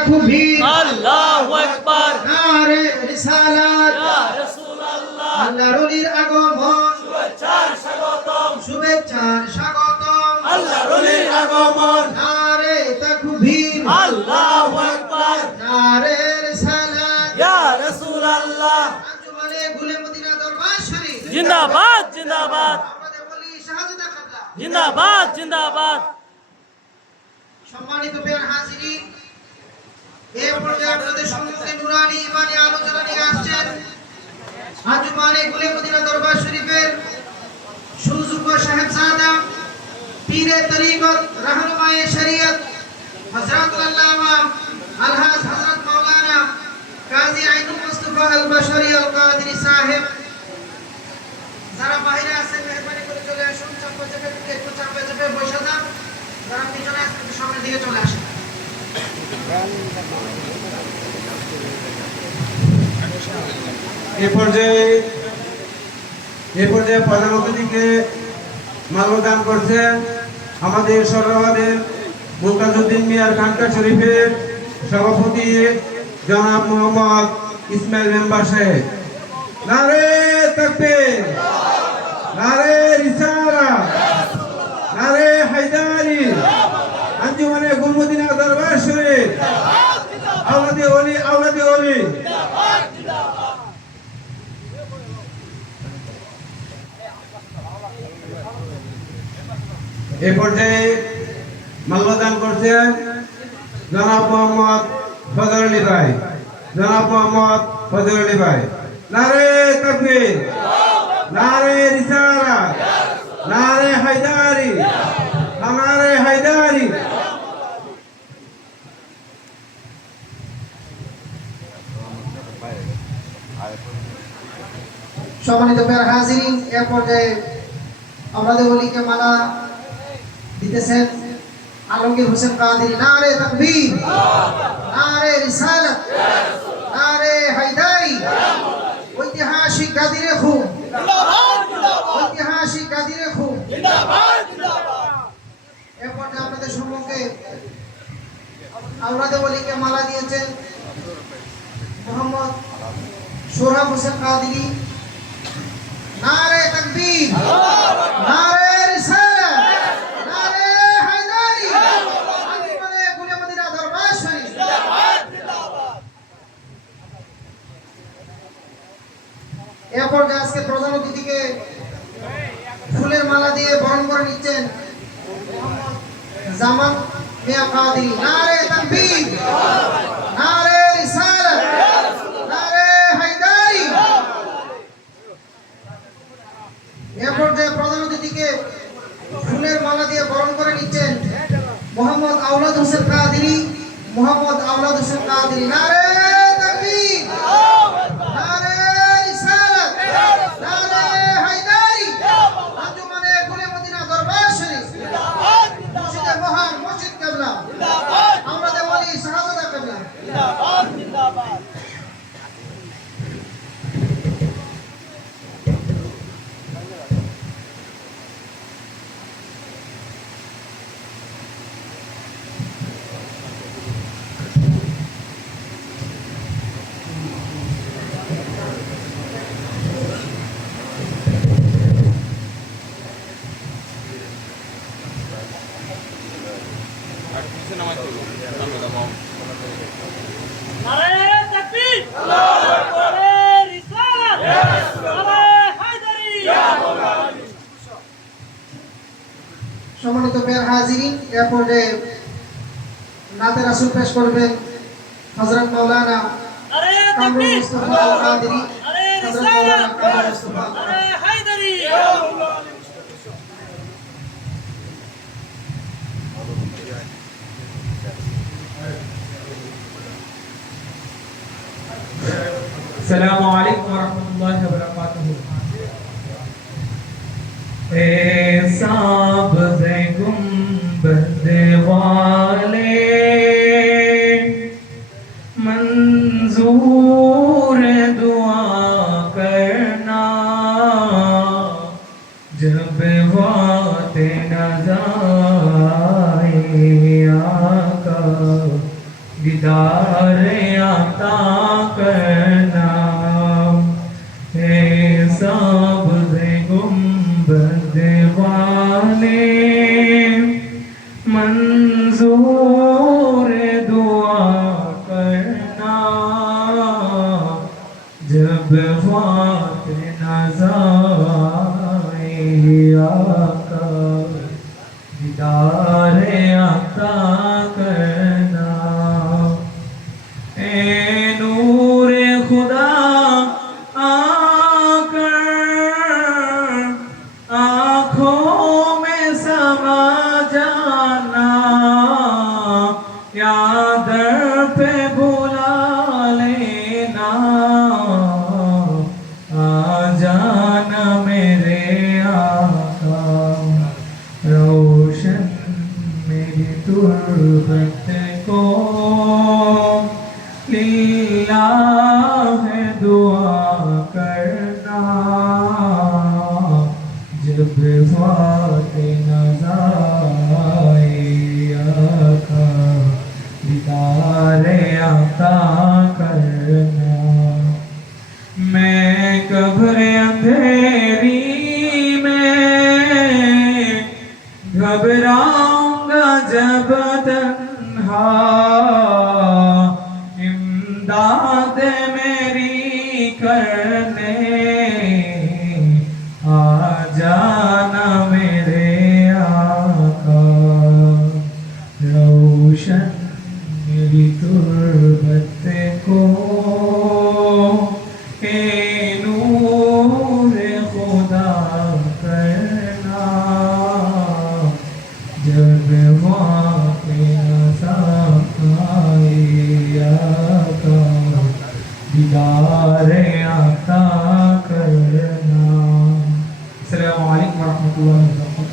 তাকবীর আল্লাহু আকবার নারে রিসালাত ইয়া রাসূলুল্লাহ আল্লাহর ওলির আগমন শুভেচ্ছার স্বাগতম আল্লাহর ওলির আগমন নারে তাকবীর আল্লাহু আকবার নারে রিসালাত ইয়া রাসূলুল্লাহ আঞ্জুমানে গুলে মদিনা দরবার শরীফ জিন্দাবাদ জিন্দাবাদ আমাদের ওলি শাহাদাত কাবলা জিন্দাবাদ জিন্দাবাদ সম্মানিত প্রিয় হাজিরিন এই পর্যায়ে আপনাদের সম্মুখে নুরানি ইমানি আলোচনা নিয়ে আসছেন আঞ্জুমানে গুলে মদিনা দরবার শরীফের সুযোগ্য সাহেবজাদা পীরে তরিকত রাহনুমায়ে শরীয়ত হযরত আল্লামা আলহাজ হযরত মাওলানা কাজী আইনুল মুস্তাফা আল বশরি আল কাদেরী সাহেব। যারা বাইরে আছেন মেহরবানি করে চলে আসুন, চাপা চাপে একটু চাপে চাপে বসে যান। যারা পিছনে আছেন একটু সামনের দিকে চলে আসেন। এই পর্যায়ে প্রধান অতিথিকে মাল্যদান করছেন আমাদের সরওয়ারের মুলতাজউদ্দিন মিয়ার খানকা শরীফের সভাপতি জনাব মোহাম্মদ ইসমাইল মেম্বার সাহেব। নারে তাকবীর, নারে রিসালাত, নারে হায়দারি। আঞ্জুমানে গুল মদিনা দরবার শরীফ আওলাদে ওলি আওলাদে ওলি। এই পর্যায়ে মাল্যদান করছেন জনাব মোহাম্মদ ফজল আলী ভাই। জনাব মোহাম্মদ ফজল আলী ভাই। নারে তাকবীর, নারে রিসালাত, নারে হায়দারি, নারে হায়দারি। সম্মানিত প্রিয় হাজিরিন, এর পর্যায়ে আমাদের ওলিকে মালা দিতেছেন আলমগীর হোসেন কাদেরী। নারে তাকবীর, নারে রিসালাত, নারে হায়দারি। ঐতিহাসিক গাদিরে খুব, ঐতিহাসিক গাদিরে খুব। এর পর্যায়ে আপনাদের সম্মুখে আওলাদে ওলিকে মালা দিয়েছেন মোহাম্মদ সোহরাব হোসেন কাদেরী। নারে তাকবীর, নারে রিসালাত, নারে হায়দারি। আঞ্জুমানে গুলে মদিনা দরবার শরীফ। এ পর্যায়ে আজকে প্রধান অতিথিকে ফুলের মালা দিয়ে বরণ করে নিচ্ছেন মোহাম্মদ জামান মিয়া কাদেরী। নারে তাকবীর, নারে রিসালাত, নারে হায়দারি। এ পর্যায়ে প্রধান অতিথিকে ফুলের মালা দিয়ে বরণ করে নিচ্ছেন মোহাম্মদ আওলাদ হোসেন কাদেরী। মোহাম্মদ আওলাদ হোসেন কাদেরী। নারে তাকবীর, নারে রিসালাত, নারে হায়দারি। আঞ্জুমানে গুলে মদিনা দরবার শরীফ। মসজিদে মহান মসজিদ কিবলা। আমাদের ওলি শাহাদাত কিবলা। নারে তাকবীর আল্লাহু আকবার নারে রিসালাত ইয়া রাসূলুল্লাহ নারে হায়দারি ইয়া মাওলানা। সম্মানিত প্রিয় হাজিরিন, এর পর্যায়ে নাতে রাসূল পেশ করবেন হযরত মাওলানা নারে কামরুল তাকবীর মুস্তাফা আল কাদেরী। নারে হযরত মাওলানা রিসালাত কামরুল মুস্তাফা আল নারে কাদেরী। হায়দারি ইয়া মাওলানা। السلام عليكم ورحمة الله وبركاته. साब्ज़ गुंबद वाले मंजूर दुआ करना जब वाते नज़ाए आका दीदार आता करना है सब गुंबद वाले मंजूर दुआ करना जब वक्त नज़ारे आका दीदार आता करना ए नूर खुदा आकर आँखों में समा जाना या दर पे बुला लेना आ जाना मेरे आका रोशन मेरी तुर्बत को लिल्लाह है दुआ करना जब वक्त नज़ारे आका दीदार आता करना मैं कब्र अंधेरी में घबराऊंगा जब तन्हा इमदाद मेरी करने आ जाना मेरे आका रोशन मेरी तुर्बत को ए नूर खुदा करना जब वक्त नज़ारे आका दीदार आता करना। अस्सलामु अलैकुम वरहमतुल्लाहि वबरकातुहू।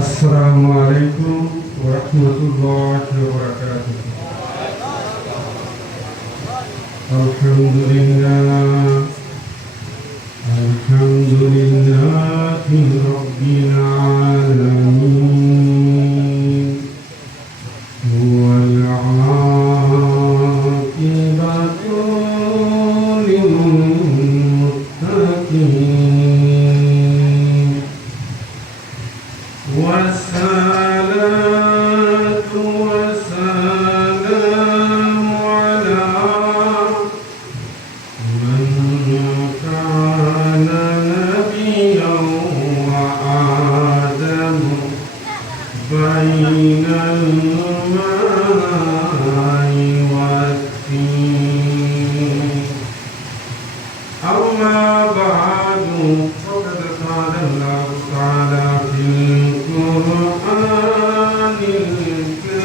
अस्सलामु अलैकुम वरहमतुल्लाहि वबरकातुहू। अल्हम्दुलिल्लाहि रब्बिल आलमीन हुवल आक़िबतु लिल मुत्तक़ीन वस्सलातु वस्सलामु अला من كان نبيا وآدم بين الماء والطين أما بعد فقد قال الله تعالى في القرآن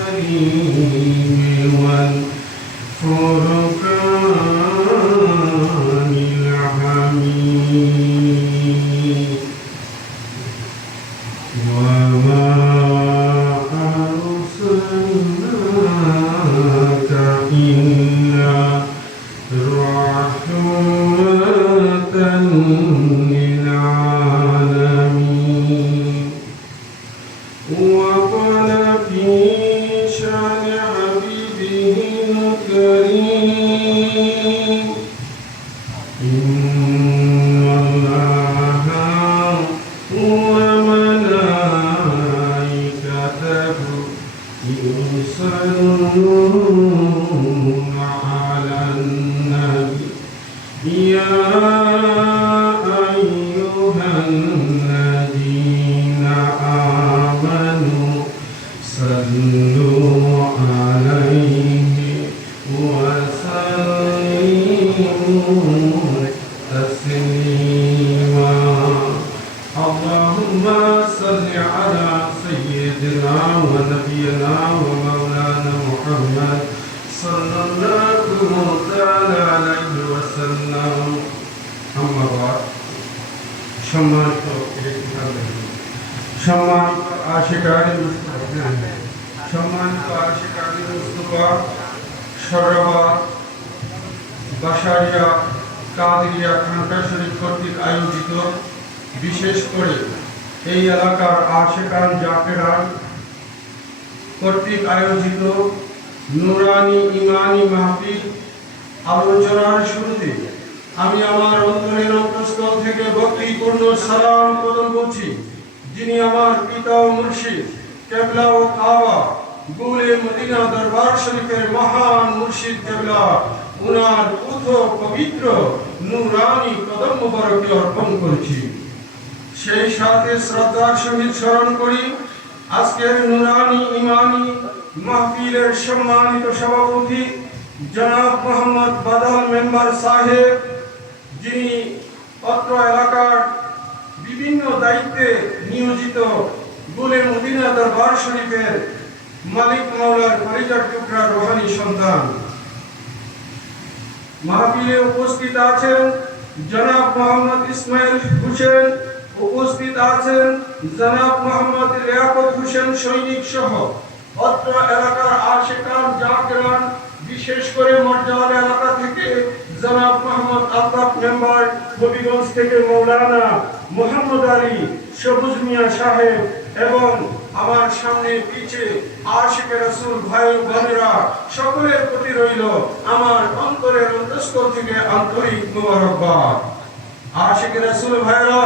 الكريم والفرقان الحميد وما أرسلناك إلا رحمة للعالمين وقال في شأن حبيبه الكريم إن الله وملائكته يصلون على النبي يا أيها الذين آمنوا صلوا عليه وسلموا تسليما اللهم صل على سيدنا ونبينا ومولانا محمد صلى الله تعالى عليه وسلم أما بعد সম্মানিত আশিকানি মুস্তফা সরাবাদ বাসারিয়া কাদিরিয়া খানকা শরীফ কর্তৃক আয়োজিত বিশেষ করে এই এলাকার আশেকান জাকেরান কর্তৃক আয়োজিত নুরানি ইমানি মাহফিল আলোচনার শুরুতে আমি আমার অন্তরের অন্তঃস্থল থেকে ভক্তিপূর্ণ সালাম প্রদান করছি, যিনি আমার পিতা ও মুর্শিদ কেবলা ও কাবা গুলে মদিনা দরবার শরীফের মহান মুর্শিদ কেবলা, উনার পুত্র পবিত্র নুরানি কদম মুবারকে অর্পণ করছি। সেই সাথে শ্রদ্ধার সহিত স্মরণ করি আজকের নুরানি ইমানি মাহফিলের সম্মানিত সভাপতি জনাব মোহাম্মদ বাদল মেম্বার সাহেব, যিনি অত্র এলাকার বিভিন্ন দায়িত্বে নিয়োজিত গুলে মদিনা দরবার শরীফের মালিক মাওলার কলিজার টুকরা রোহানি সন্তান। মাহফিলে উপস্থিত আছেন জনাব মোহাম্মদ ইসমাইল হোসেন, উপস্থিত আছেন জনাব মোহাম্মদ লিয়াকত হোসেন সৈনিক সহ অত্র এলাকার আশিকান জাকেরান, বিশেষ করে মর্যাদা এলাকা থেকে জনাব মোহাম্মদ আলতাফ মেম্বার, হবিগঞ্জ থেকে মৌলানা মোহাম্মদ আলী সবুজ মিয়া সাহেব এবং আমার সামনে পিছে আশিকে রাসূল ভাই বোনেরা, সকলের প্রতি রইল আমার অন্তরের অন্তঃস্থল থেকে আন্তরিক মোবারকবাদ। আশিকে রাসূল ভাইরা,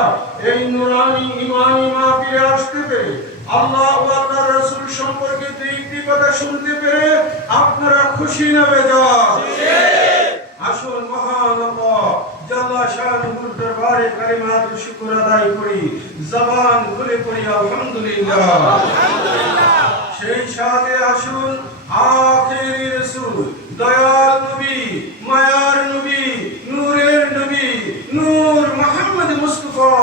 এই নুরানি ইমানি মাহফিলে আসতে পেরে, আল্লাহ ও আল্লাহর রাসূল সম্পর্কে একটি কথা শুনতে পেরে আপনারা খুশি না বেজার? আসুন মহান আল্লাহ জাল্লা শানুহুর দরবারে কালিমাত ও শুকর আদায় করি, জবান খুলে পড়ি আলহামদুলিল্লাহ। সেই সাথে আসুন আখিরি রাসূল, দয়াল নবী, মায়ার নবী, নূরের নবী, নূর মুহাম্মদ মুস্তাফা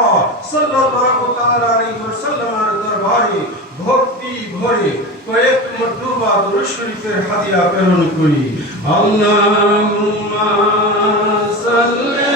সাল্লাল্লাহু তাআলা আলাইহি ওয়াসাল্লামের দরবারে ভক্তি ভরে কয়েক মর্তবা দুরূদ শরীফের হাদিয়া প্রেরণ করি। আল্লাহুম্মা সাল্লি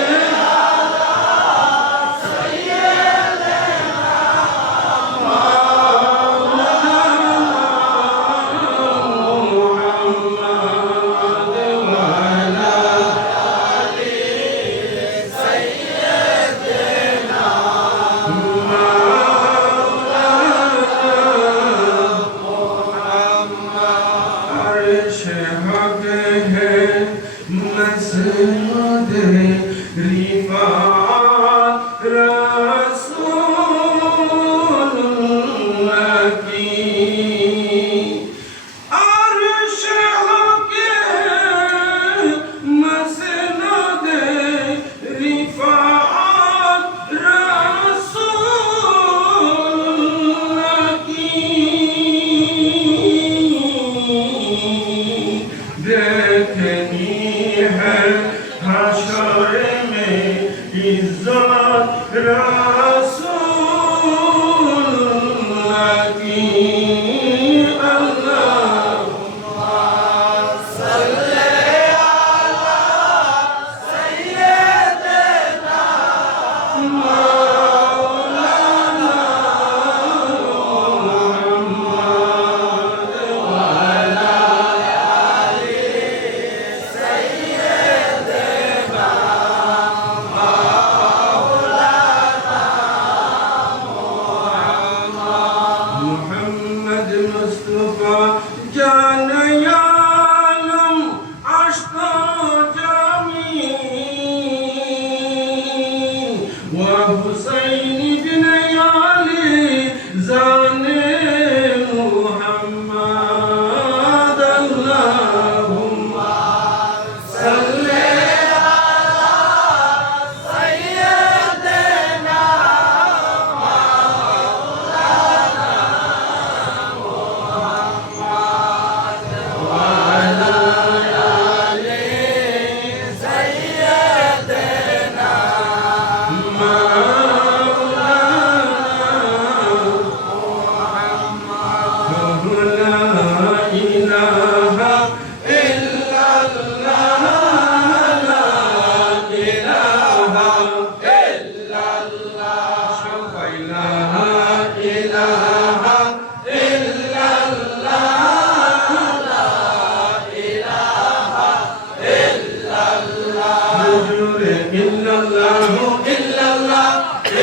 illallah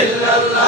illallah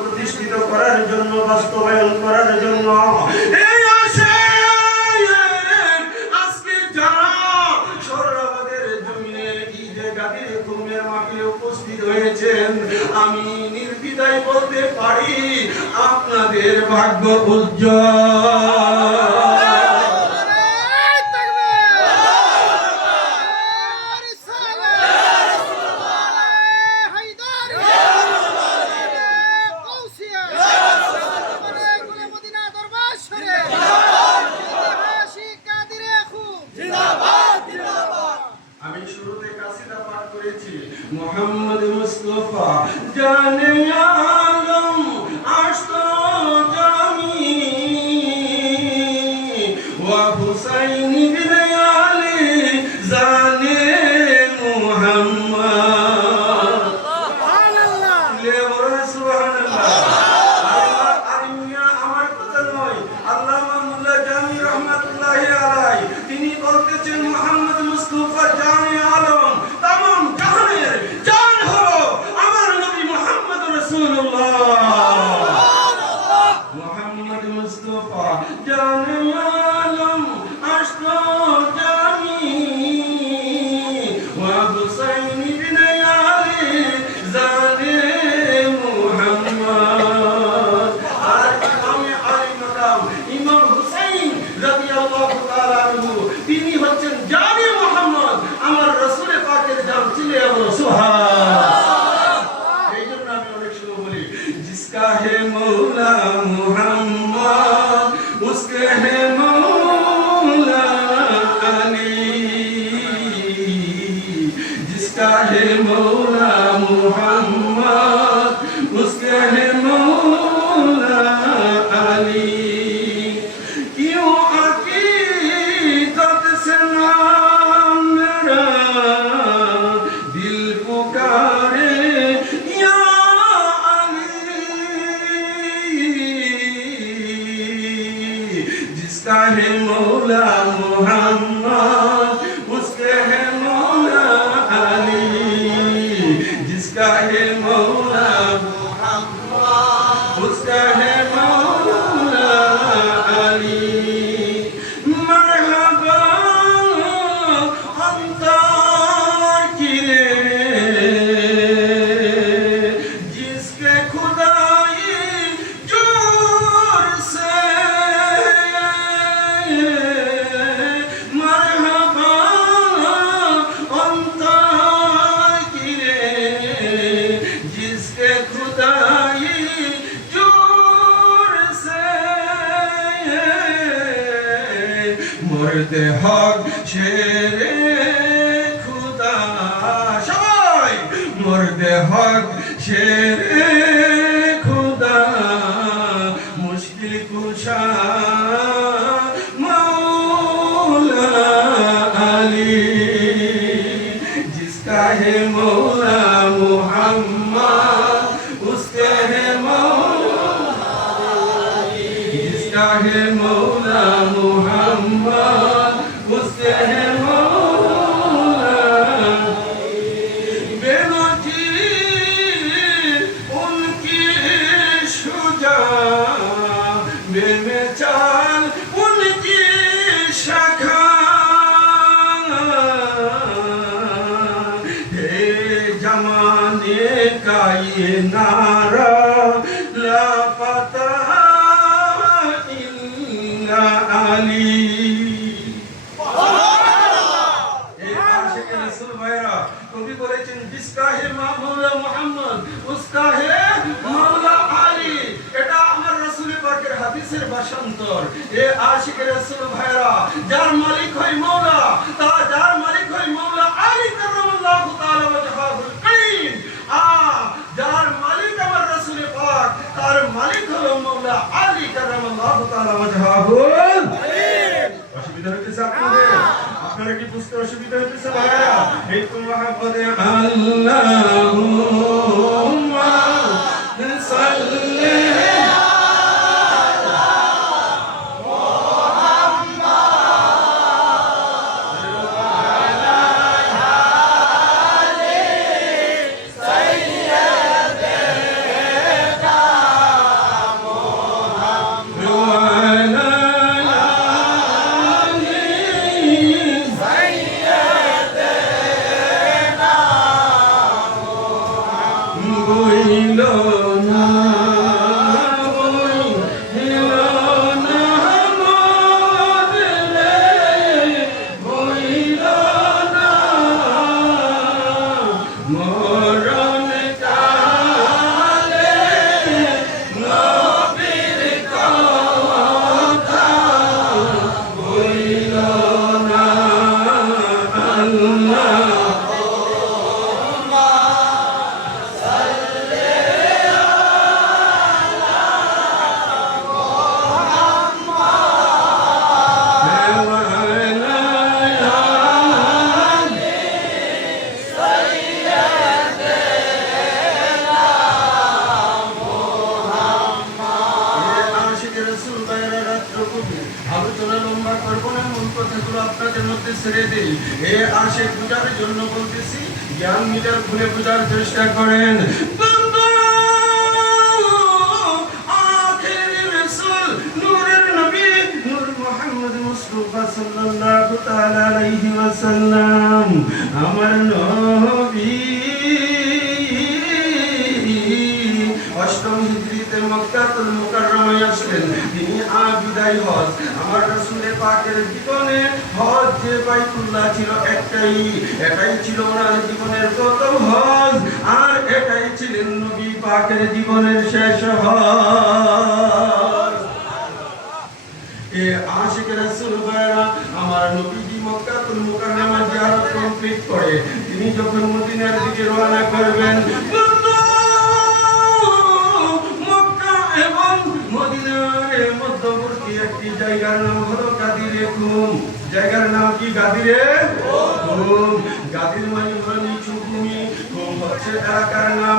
প্রতিষ্ঠিত করার জন্য, বাস্তবায়ন করার জন্য আজকে যারা সৌরাবাদের জমিনে ঈদে গাদির খুমের মাহফিলে উপস্থিত হয়েছেন, আমি নির্দ্বিধায় বলতে পারি আপনাদের ভাগ্য উজ্জ্বল। মোহাম্মদ মুস্তাফা জানে আলম আশতো জামি ওয়া হুসাইন ইবনে আলী জানে মুহাম্মদ সুবহানাল্লাহ লে বড় সুবহানাল্লাহ। আর মিয়া আমার মুস্তাফা জানে আলম तमाम জাহানের জান হলো আমার নবী মুহাম্মদ রাসূলুল্লাহ মুহাম্মদ মুস্তাফা জানে আলম আশতো জামি ওয়া হুসাইন ইবনে আলী জাদে মুহাম্মদ আর ইমামে আলী মাকাম ইমাম হুসাইন রাদিয়াল্লাহু তাআলা আনহু তিনি হচ্ছেন জানে মুহাম্মদ আমার রাসূল পাকের জান ছিলে বলো সুবহান এইজন্য আমি অনেক সময় বলি जिसका है मौला मुहम्मद उसके है मौला अली जिसका है मौला मुहम्मद उसके है मौला अली क्यों अकीदत से नाम मेरा दिल पुकारे या जिसका है मौला मुहम्मद उसके है मौला अली जिसका है मौला मुहम्मद उसका है मौला अली मरहबा अंतार किरे जिसके खुदाई जोर से मरहबा अंतार किरे जिसके खुदाई जोर से मर्द हक शेरे खुदा सबाई मर्द हक शेरे खुदा मुश्किल कुशा मौला अली जिसका है मौला मुहम्मद उसके है मौला जिसका है मौला मुहम्मद उसके है मौला बेनजीर उनकी शुजा बेमिसाल उनकी शाखा हे जमाने का ये नारा लापता इल्ला अली कवि বলেছেন जिसका है मौला मुहम्मद उसका है मौला আলী এটা আমার রাসূল পাকের হাদিসের ভাষান্তর এ আশিকের রাসূল ভাইরা যার মালিক হয় মওলা তা যার মালিক হয় মওলা আলী কারামাল্লাহু তাআলা ওয়াজহুল কারীম যার মালিক আমার রাসূল পাক তার মালিক হলো মওলা আলী কারামাল্লাহু তাআলা ওয়াজহুল কারীম অসুবিধা হচ্ছে আপনাদের আপনারা কি বুঝতে অসুবিধা হচ্ছে ভাইরা এই তো মহব্বতে আল্লাহুম্মা সাল্লি Go কথাগুলো আপনাদের মধ্যে ছেড়ে দেই। এ আশিক বুঝার জন্য বলতেছি, জ্ঞান মিটার খুলে বোঝার চেষ্টা করেন। বান্দা, আখিরি রাসূল, নূরের নবী, নূর মুহাম্মদ মুস্তাফা সাল্লাল্লাহু তাআলা আলাইহি ওয়াসাল্লাম, আমার নবী অষ্টম হিজরিতে মক্কাতুল মুকাররমায় আসলেন। তিনি বিদায় হজ। আমার রাসূলের পাকের জীবনে হজ যে বাইতুল্লাহ ছিল এটাই ছিল ওনার জীবনের প্রথম হজ, আর এটাই ছিলেন নবী পাকের জীবনের শেষ হজ। এ আশিক রাসূল ভাইরা, আমার নবীজি মক্কাতুল মুকাররমা জিয়ারত কমপ্লিট করে তিনি যখন মদিনার দিকে রওনা করবেন, মদিনার মধ্যবর্তী একটি জায়গার নাম হলো গাদিরে খুম। জায়গার নাম কি? গাদিরে খুম। গাদির মানে হলো নিচু ভূমি, খুম হচ্ছে এলাকার নাম।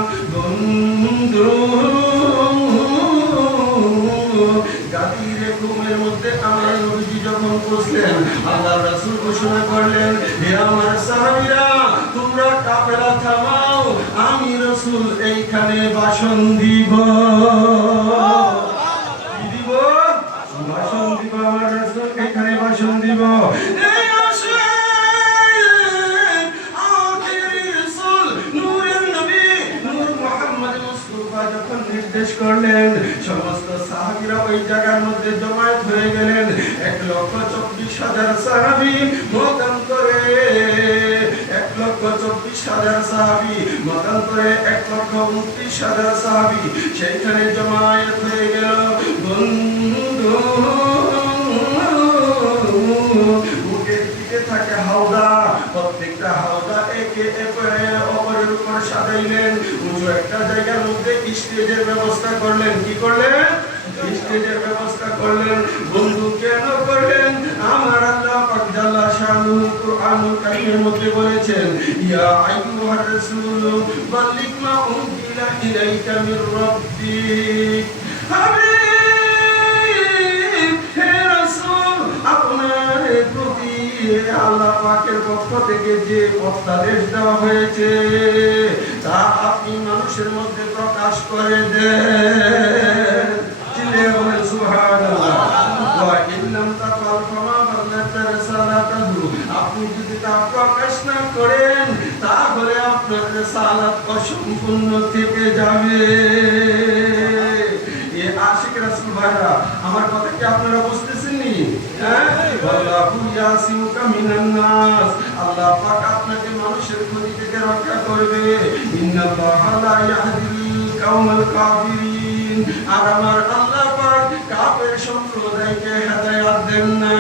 গাদিরে খুমের মধ্যে আমার নবীজি যখন বসলেন, আল্লাহ রাসূল ঘোষণা করলেন, হে আমার সাহাবীরা, তোমরা কাফেলা থামাও, আমি রাসূল এইখানে ভাষণ দিব। ভাষণ দিব, আমার রাসূল এখানে ভাষণ দিব। এই আখিরি রাসূল, নূরের নবী, নূর মুহাম্মদ মুস্তাফা যখন নির্দেশ করলেন, সমস্ত সাহাবীরা ওই জায়গার মধ্যে জমায়েত হয়ে গেলেন। 1,24,000 সাহাবী মতান্তরে 1,24,000 সাহাবী মতান্তরে 1,29,000 সাহাবী সেইখানে জমায়েত হয়ে গেল। বুকের দিকে থাকে হাওদা, প্রত্যেকটা হাওদা একে অপরের উপর সাজাইলেন। উঁচু একটা জায়গার মধ্যে স্টেজের ব্যবস্থা করলেন। কি করলেন? স্টেজের ব্যবস্থা করলেন। বন্ধু কেন করলেন? আমার আল্লাহ পাক জাল্লা শানুহু কুরআনুল কারীমের মধ্যে বলেছেন, ইয়া আইয়ুহার রাসূল বাল্লিগ মা উনজিলা ইলাইকা মির রাব্বিক। আপনার প্রতি আল্লাহ পাকের পক্ষ থেকে যে প্রত্যাদেশ দেওয়া হয়েছে তা আপনি মানুষের মধ্যে প্রকাশ করে দেন। চিল্লিয়ে বলেন সুবহানাল্লাহ। ওয়া ইল্লাম তাফআল ফামা বাল্লাগতা রিসালাতাহু। আপনি যদি তা প্রকাশ না করেন তাহলে আপনার রিসালাত অসম্পূর্ণ থেকে যাবে। আশিক রাসূল ভাইরা, আমার কথা কি আপনারা বুঝতেছেন নি? হ্যাঁ, আল্লাহু ইয়াসিমুকা মিনান নাস, আল্লাহ পাক আপনাকে মানুষের ক্ষতি থেকে রক্ষা করবে। ইন্নাল্লাহা লা ইয়াহদিল কাওমাল কাফিরিন, আর আমার আল্লাহ পাক কাফের সম্প্রদায়কে হেদায়েত দেন না।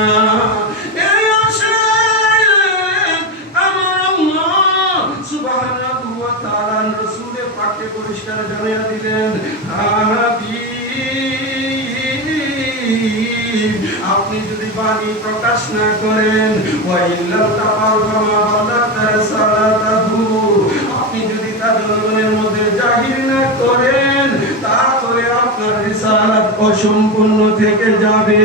এই আশিক আমার আল্লাহ সুবহানাহু ওয়া তাআলা রাসূলের পাককে পরিষ্কার জানিয়ে দিলেন, আপনি যদি বাণী প্রকাশ না করেন, আপনি যদি তা জনগণের মধ্যে জাহির না করেন তাহলে আপনার রিসালাত অসম্পূর্ণ থেকে যাবে।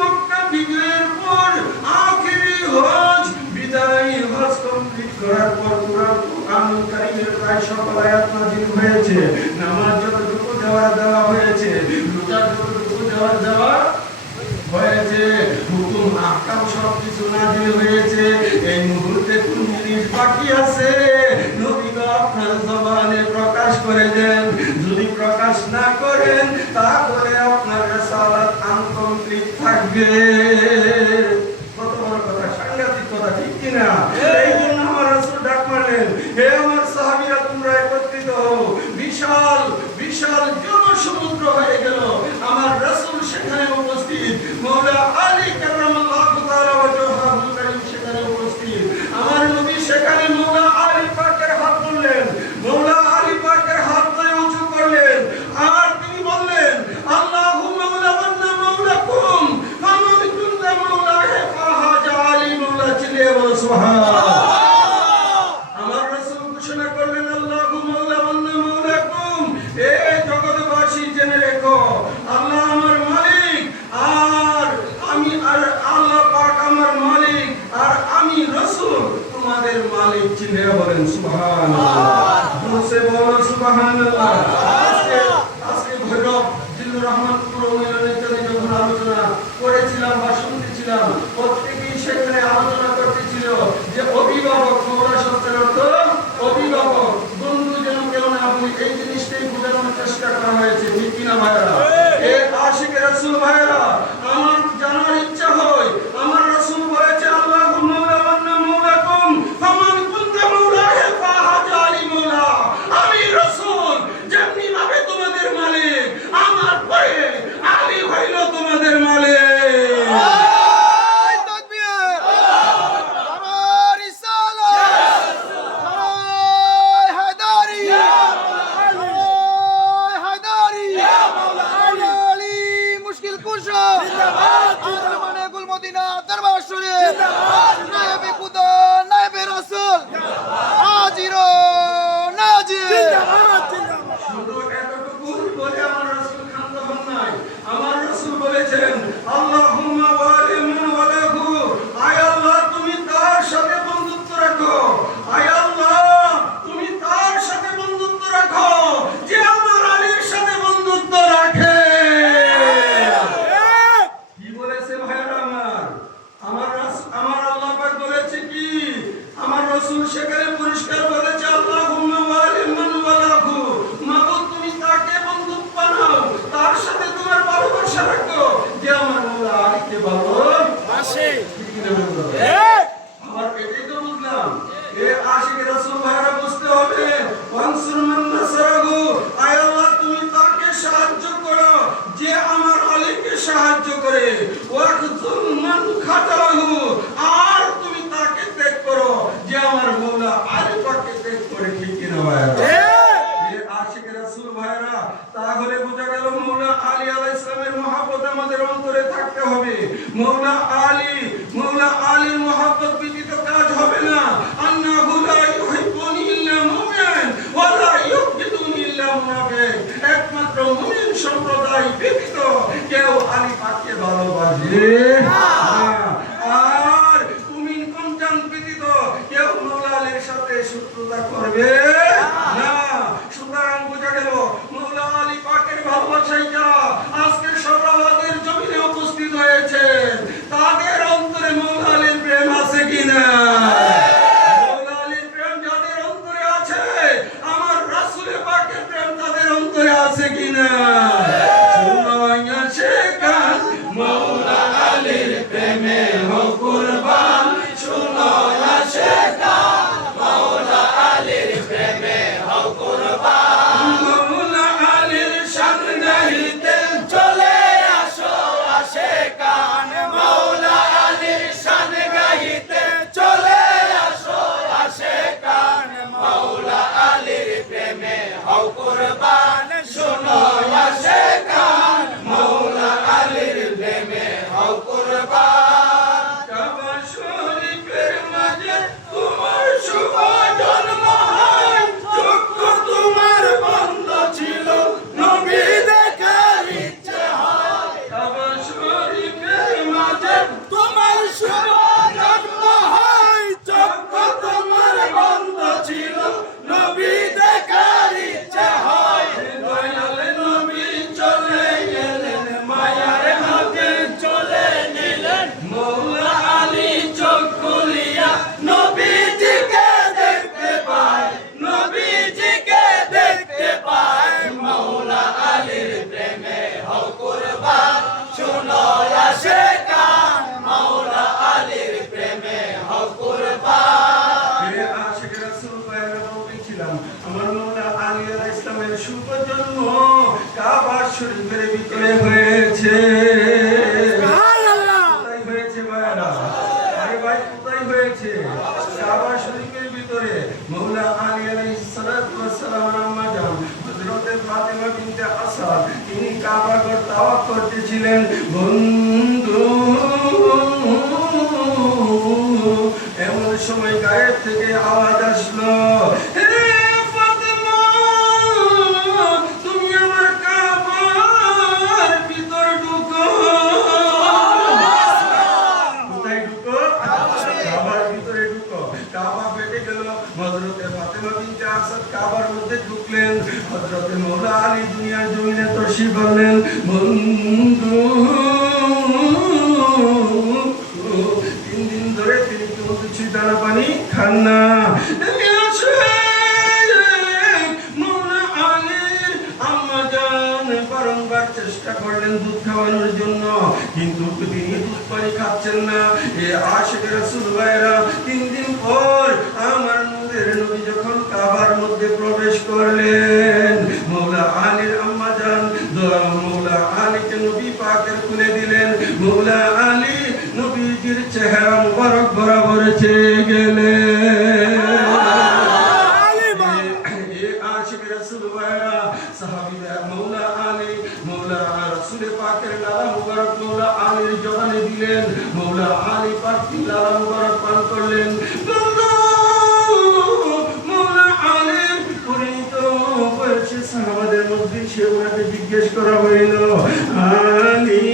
মক্কা বিজয়ের পর আখিরি হজ, বিদায়ী হজ কমপ্লিট করার পর কুরআনুল কারীমের প্রায় সকল আয়াত নাযিল হয়েছে। নামাজ যতটুকু দেওয়া হয়েছে, রোজা যতটুকু দেওয়া হয়েছে, হুকুম আহকাম সবকিছু নাযিল হয়েছে। এই মুহূর্তে কোন জিনিস বাকি আছে নবী আপনার জবানে প্রকাশ করে দেন। যদি প্রকাশ না করেন তাহলে আপনার রিসালাত আনকমপ্লিট থাকবে। কত বড় কথা, সাংঘাতিক কথা, ঠিক কিনা? এই জন্য আমার রাসূল ডাক মারলেন, হে আমার সাহাবীরা, তোমরা একত্রিত হও। বিশাল বিশাল জনসমুদ্র হয়ে গেল। আমার রাসূল সেখানে উপস্থিত, মাওলা আলী কারামাল্লাহু তাআলা ওয়াজহুল কারীম সেখানে উপস্থিত। আমার নবী সেখানে মাওলা আলী পাকের হাত ধরলেন, মাওলা আলী পাকের হাত ধরে উঁচু করলেন, আর তিনি বললেন, আল্লাহু মাওলা ওয়ান্না মাওলাকুম ফামান কুনতা মাওলাহে ফাহাজা আলী মাওলা। চিল্লিয়ে বলো সুবহানাল্লাহ। আমার রাসূল ঘোষণা করলেন, আল্লাহু মাওলা ওয়ান্না মাওলাকুম। এ জগৎবাসী জেনে রেখো, আল্লাহ আমার মালিক, করা হয়েছে, ঠিক কিনা ভাইরা? এ আশিকে রাসূল ভাইরা, আমার জানার ইচ্ছা হয়, আমার রাসূল বলেছে আল্লাহু মাওলা ওয়া আন্না মাওলাকুম ফামান কুনতা মাওলাহে ফাহাজা আলী মাওলা। আমি রাসূল যেমনি ভাবে তোমাদের মালিক, আমার পরে আলী হইল তোমাদের মালিক। শুধু এতটুকু বলে আমার রাসূল ক্ষান্ত হন নাই। আমার রাসূল বলেছেন আল্লাহুম্মা ওয়ালি মান ওয়ালাহু, আয় আল্লাহ তুমি তার সাথে বন্ধুত্ব রাখো, আয় আল্লাহ তুমি তার সাথে বন্ধুত্ব রাখো যে আমার আলীর সাথে বন্ধুত্ব রাখে। কি বলেছে ভাইরা আমার আমার আল্লাহ পাক বলেছে কি, আমার রাসূল সেখানে পরিষ্কার বলেছে আল্লাহুম্মা ওয়ালি মান ওয়ালাহু, মাগো তুমি তাকে বন্ধু বানাও, তার সাথে তোমার ভালোবাসা রাখো যে আমার মাওলা আলীকে ভালোবাসে। ঠিক না বন্ধু? আমার এটাই তো বুঝলাম। এ আশিক রাসূল ভাইরা বুঝতে হবে ওয়ানসুর মান নাসারাহু, আয় আল্লাহ তুমি তাকে সাহায্য করো যে আমার আলীকে সাহায্য করে, ওয়াকজুল মান খাতালাহু, আর তুমি তাকে ত্যাগ করো যে আমার মাওলা আলী পাককে ত্যাগ করে। ঠিক কি না ভাইরা? এ আশিক রাসূল ভাইরা, তাহলে বোঝা গেল মাওলা আলী আলাইহিস সালামের মহব্বত আমাদের অন্তরে থাকতে হবে। মাওলা আলীর মহব্বত ব্যতীত কাজ হবে না। আন্নাহু লা ইউহিব্বুনি ইল্লা মুমিন ওয়া লা ইউহিব্বুনি ইল্লা মুনাফিক। একমাত্র মুমিন সম্প্রদায় ব্যতীত কেউ আলী পাককে ভালোবাসে না। আর মুমিন কোনজন ব্যতীত কেউ মাওলা আলীর সাথে শত্রুতা করবে না। সুতরাং বোঝা গেল মাওলা আলী পাকের ভালোবাসায় যারা আজকে সরওয়াদের জমিনে উপস্থিত হয়েছে, তাদের অন্তরে মাওলা আলীর প্রেম আছে কিনা? মাওলা আলীর প্রেম যাদের অন্তরে আছে, আমার রাসূল পাকের প্রেম তাদের অন্তরে আছে কিনা? সুনায়া শেখান মাওলা আলীর প্রেমে হো কুরবান, সুনায়া শেখান মাওলা আলীর প্রেমে হো কুরবান। মাওলা আলীর শান গাইতে চলে আসো আশেকান, মাওলা আলীর শান গাইতে চলে আসো আশেকান, মাওলা আলীর প্রেমে হও কুরবান, শোনো আশেকান মাওলা আলীর প্রেমে হও কুরবান। কাবা শরীফের মাঝে তোমার শুভ জন্ম হয়, চক্ষু তোমার বন্ধ ছিল, নবী দেখার ইচ্ছে হয়। কাবা শরীফের মাঝে তোমার শুভ জন্ম হয়, চক্ষু তোমার বন্ধ ছিল, নবী দেখার ইচ্ছে হয়। দয়াল নবী চলে গেলেন, মায়ার হাতে চলে নিলেন, মাওলা আলী চোখ খুলিয়া নবীজিকে দেখতে পায়, নবীজিকে দেখতে পায়। মাওলা আলীর প্রেমে হও কুরবান, শোনো আশেকান মাওলা আলীর প্রেমে হও কুরবান। হে আশিক রাসূল ভাইরা, বলেছিলাম আমার মাওলা আলী আলাইহিস সালামের শুভ জন্ম কাবা শরীফের ভিতরে হয়েছে। কোথায় হয়েছে ভাইরা? আরে ভাই কোথায় হয়েছে? কাবা শরীফের ভিতরে। মাওলা আলী আলাইহিস সালাতু ওয়াস সালাম আম্মা জান হযরতে ফাতেমা বিনতে আসাদ, তিনি কাবা ঘর তাওয়াফ করতেছিলেন। বন্ধু এমন সময় গায়েব থেকে আওয়াজ আসলো, হে ফাতেমা তুমি আমার কাবার ভিতর ঢুকো। কোথায় ঢুকো? কাবার ভিতরে ঢুকো। কাবা ফেটে গেল, হযরতে ফাতেমা বিনতে আসাদ কাবার মধ্যে ঢুকলেন। হযরতে মাওলা আলী দুনিয়ার জমিনে তশরিফ আনলেন। বন্ধু 3 দিন ধরে তিনি কোনো কিছুই দানা পানি খান না। মাওলা আলী আম্মা জান কিন্তু তিনি দুধ পানি খাচ্ছেন না। এ আশিক রাসূল ভাইরা 3 দিন পর আমার নূরের নবী যখন কাবার মধ্যে প্রবেশ করলেন, মওলা আলীর আম্মা জান মওলা আলীকে নবী পাকের খুলে দিলেন। মওলা আলী নবীজির চেহারা মুবারক বরাবর চেয়ে গেলেন। মওলা আলী মওলা রাসূল পাকের লালা মুবারক মওলা আলীর জবানে দিলেন। মওলা আলী পাক লালা মুবারক পান করলেন। মওলা আলী পরিণত বয়সে সাহাবাদের মধ্যে সে ওনাকে জিজ্ঞেস করা হইল, আলী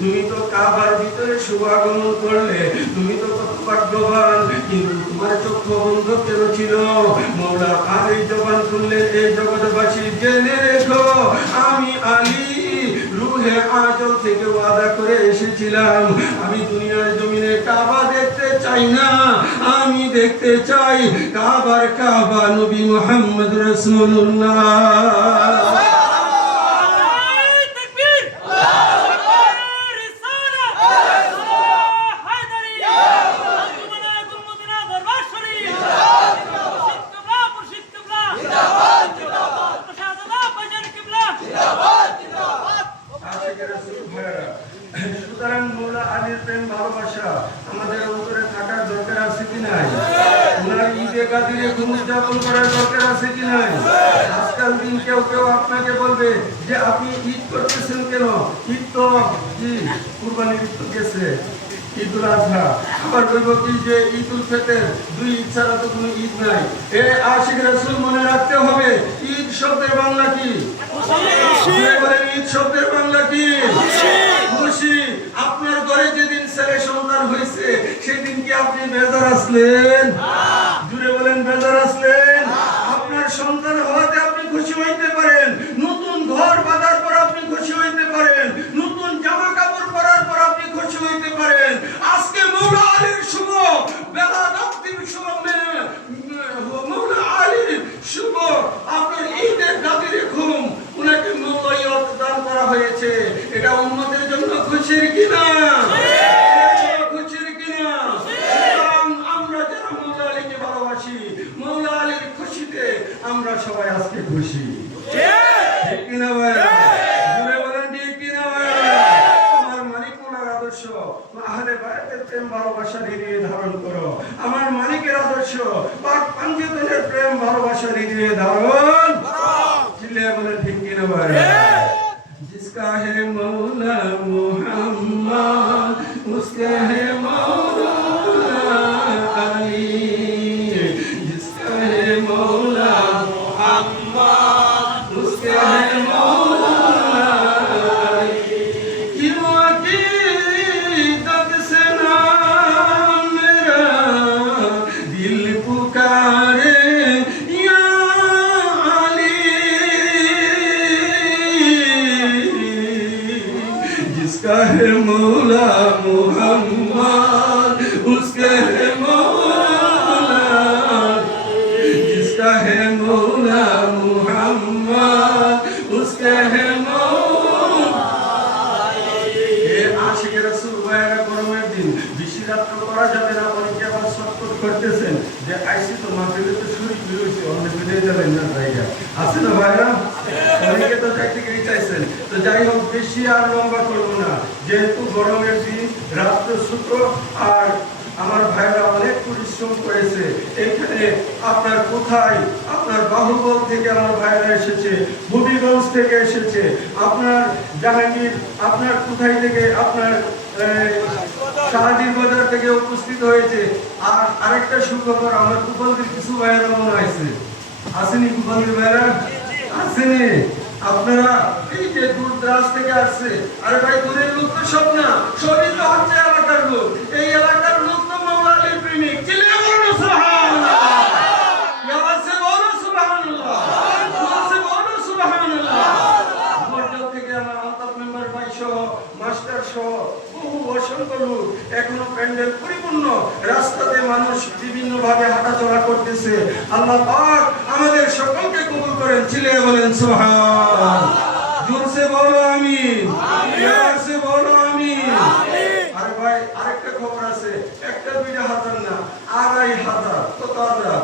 তুমি তো কাবার ভিতরে শুভাগমন করলে, তুমি তো কত ভাগ্যবান, কিন্তু তোমার চক্ষু বন্ধ কেন ছিল? মওলা আলী জবান খুললে, এই জগৎবাসী জেনে রেখো, আমি আলী রূহে আজল থেকে ওয়াদা করে এসেছিলাম, আমি দুনিয়ার জমিনে কাবা দেখতে চাই না, আমি দেখতে চাই কাবার কাবা নবী মুহাম্মদ রাসূলুল্লাহ। সুতরাং মওলা আলীর প্রেম ভালোবাসা আমাদের অন্তরে থাকার দরকার আছে কি নাই? ওনার ঈদে গাদিরে ঘুম উদযাপন করার দরকার আছে কি নাই? আজকাল দিন কেউ কেউ আপনাকে বলবে যে আপনি ঈদ করতেছেন কেন? ঈদ তো কি কুরবানির ঈদ তো গেছে, ঈদুল আজহা। আবার বলবো কি যে ঈদুল ফিতর, 2 ঈদ ছাড়া তো কোনো ঈদ নাই। এ আশিক রাসূল মনে রাখতে হবে, ঈদ শব্দের বাংলা কি? খুশি। বলেন ঈদ শব্দের বাংলা কি? খুশি। আপনার ঘরে যেদিন ছেলে সন্তান হয়েছে সেদিন কি আপনি বেজার আসলেন? জুড়ে বলেন বেজার আসলেন? আপনার সন্তান হওয়াতে আপনি খুশি হইতে পারেন, নতুন ঘর বাঁধার পর আপনি খুশি হইতে পারেন, নতুন জামা কাপড় পরার পর আপনি খুশি হইতে পারেন। আজকে মওলা আলীর শুভ বেলাদাতির শুভ মওলা আলীর শুভ আপনার ঈদের গাদিরে ঘুম, উনাকে মওলাইয়ত দান করা হয়েছে। এটা উম্মতের জন্য খুশির কিনা? খুশির কিনা? আমরা যারা মওলা আলীকে ভালোবাসি, মওলা আলীর খুশিতে আমরা সবাই আজকে খুশি, ঠিক কিনা ভাইরা? জুড়ে বলেন ঠিক কিনা ভাইরা? আমার মালিক ওনার আদর্শ আহলে বায়াতের প্রেম ভালোবাসা হৃদয়ে ধারণ করো। আমার মালিকের আদর্শ পাক পাঞ্জতনের প্রেম ভালোবাসা হৃদয়ে ধারণ চিল্লায়ে বলেন ঠিক কিনা ভাইরা? जिसका है मौला मुहम्मद, उसका है मौला अली। जिसका है मौला मुहम्मद, उसका है मौला अली। क्यों अकीदत से नाम मेरा दिल पुकारे या जिसका है मौला मुहम्मद, उसका है मौला, जिसका है मौला मुहम्मद, उसका है मौला। ये आशिक রাসূল ভাইরা গরমের দিন বেশি রাত করা যাবে না, অনেকে আবার শর্টকট করতেছেন যে আইসি তো মাহফিলে তো শরীক হইছে, অনেক বিলে যাবেন না জায়গা আছে না ভাইরা? অনেকে তো যাইতে গিয়ে চাইছেন। তো যাই হোক, বেশি আর লম্বা করবো না, যেহেতু গরমের দিন, রাত্র ছোট, আর আমার ভাইরা অনেক পরিশ্রম করেছে। এইখানে আপনার কোথায়, আপনার বাহুবল থেকে আমার ভাইরা এসেছে, হবিগঞ্জ থেকে এসেছে, আপনার জাহাঙ্গীর, আপনার কোথায় থেকে, আপনার শাহাদির বাজার থেকে উপস্থিত হয়েছে। আর আরেকটা সুখবর, আমার কুপন্দির কিছু ভাইরা মনে হয়েছে, আসেনি? কুপন্দির ভাইরা আসেনি? আপনারা এই যে দূর দরাজ থেকে আসছে, আরে ভাই দূরের লোক তো সব না, সবই তো হচ্ছে এলাকার লোক। এই এলাকার লোক তো মওলা আলীর প্রেমিক। চিল্লায়ে বলো সুবহানাল্লাহ, ইয়াসে বলো সুবহানাল্লাহ, ইয়াসে বলো সুবহানাল্লাহ। মসজিদ থেকে আমার আলতাফ মেম্বার ভাই সহ, মাস্টার সহ বহু অসংখ্য লোক, এখনো প্যান্ডেল পরিপূর্ণ, রাস্তাতে মানুষ বিভিন্ন ভাবে হাঁটাচলা করতেছে। আল্লাহ পাক আমাদের সকলকে কবুল করেন, চিল্লায়ে বলেন সুবহানাল্লাহ। জোরসে বলো আমিন, জোরসে বলো আমিন। আরে ভাই আরেকটা খবর আছে, একটা দুইটা হাজার না, 2500। কত হাজার?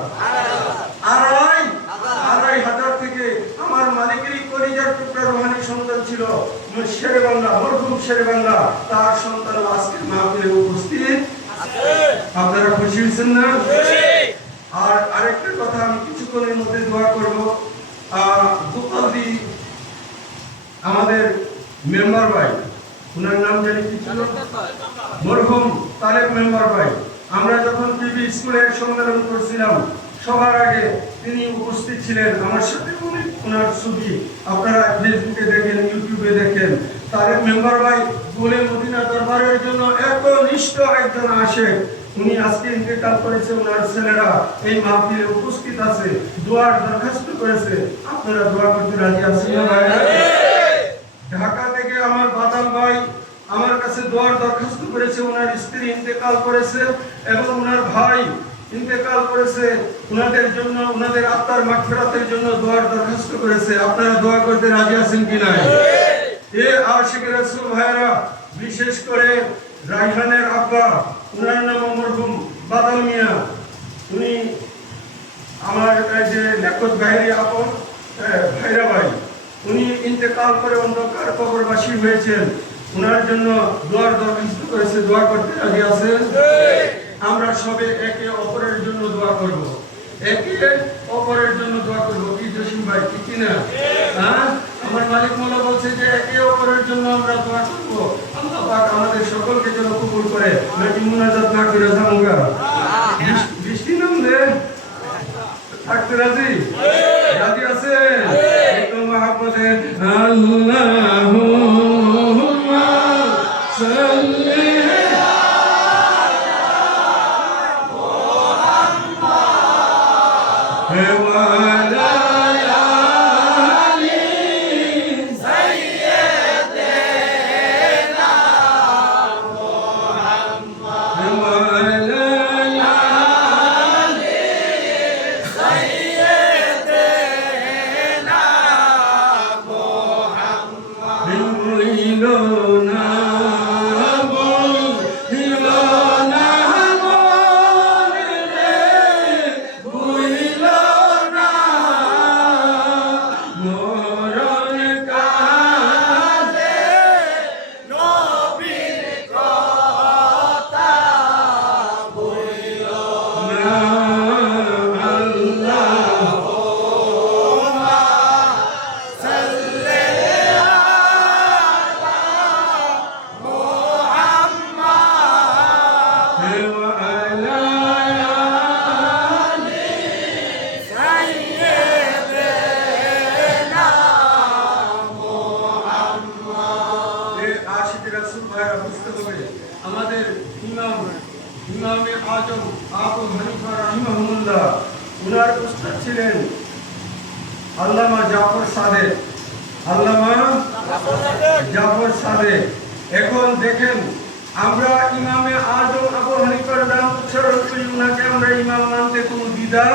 2500 থেকে আমার মালিকেরই কলিজার টুকরা রোহানি সন্তান ছিল শেরে বাংলা, মরহুম শেরে বাংলা, তার সন্তান আজকের মাহফিলে উপস্থিত। আপনারা খুশি হয়েছেন না? আর আরেকটা কথা, আমি কিছুক্ষণের মধ্যে দোয়া করব। গোপালদি আমাদের মেম্বার ভাই, ওনার নাম জানি কি ছিল, মরহুম তারেক মেম্বার ভাই, আমরা যখন পিবি স্কুলের সম্মেলন করছিলাম সবার আগে তিনি উপস্থিত ছিলেন। আমার সাথে ওনার ছবি আপনারা ফেসবুকে দেখেন, ইউটিউবে দেখেন। তারেক মেম্বার ভাই বলে মদিনা দরবারের জন্য এত নিষ্ঠ একজন আসে, উনি আজকে ইন্তেকাল করেছে। ওনার ছেলেরা এই মাহফিলে উপস্থিত আছে, দোয়ার দরখাস্ত করেছে। আপনারা দোয়া করতে রাজি আছেন না ভাই? ঢাকা থেকে আমার বাদাল ভাই আমার কাছে দোয়ার দরখাস্ত করেছে। ওনার স্ত্রী ইন্তেকাল করেছে এবং ওনার ভাই ইন্তেকাল করেছে। ওনাদের জন্য, ওনাদের আত্মার মাগফিরাতের জন্য দোয়ার দরখাস্ত করেছে। আপনারা দোয়া করতে রাজি আছেন কি না? এ আশিক রাসূল ভাইরা, বিশেষ করে রাইহানের আব্বা, ওনার নাম মরহুম বাদল মিয়া, উনি আমার যে লেখক ভাইয়ের আপন ভাইরা ভাই, উনি ইন্তেকাল করে অন্ধকার কবরবাসী হয়েছেন। ওনার জন্য দোয়ার দরখাস্ত করেছে। দোয়া করতে রাজি আছেন? আমরা সবে একে অপরের জন্য দোয়া করব, একে অপরের জন্য দোয়া করব। কি জসিম ভাই, ঠিক কি না? হ্যাঁ, আমার মালিক মোল্লা বলছে যে একে অপরের জন্য আমরা দোয়া করব। আল্লাহ পাক আমাদের সকলকে যেন কবুল করে। নাকি মুনাজাত না করে যামুগা? বৃষ্টি নামবে, থাকতে রাজি? রাজি আছেন? একটু মহব্বতে আল্লাহুম্মা সাল্লি আমাদের ইমামে আজম আবু হানিফা রাহিমাহুল্লাহ, ওনার উস্তাদ ছিলেন আল্লামা জাফর সাদেক। আল্লামা জাফর সাদেক। এখন দেখেন, আমরা ইমামে আজম আবু হানিফার নাম উচ্চারণ করি, ওনাকে আমরা ইমাম মানতে কোনো দ্বিধা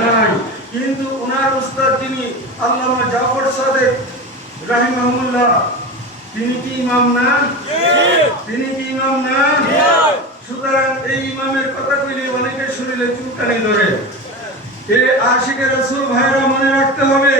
নাই। কিন্তু ওনার উস্তাদ যিনি আল্লামা জাফর সাদেক রাহিমাহুল্লাহ, তিনি কি ইমাম না? তিনি কি ইমাম না? সুতরাং এই ইমামের কথা কইলে অনেকে শুনলে চুলকানি ধরে। এই আশিকে রাসূল ভাইরা মনে রাখতে হবে,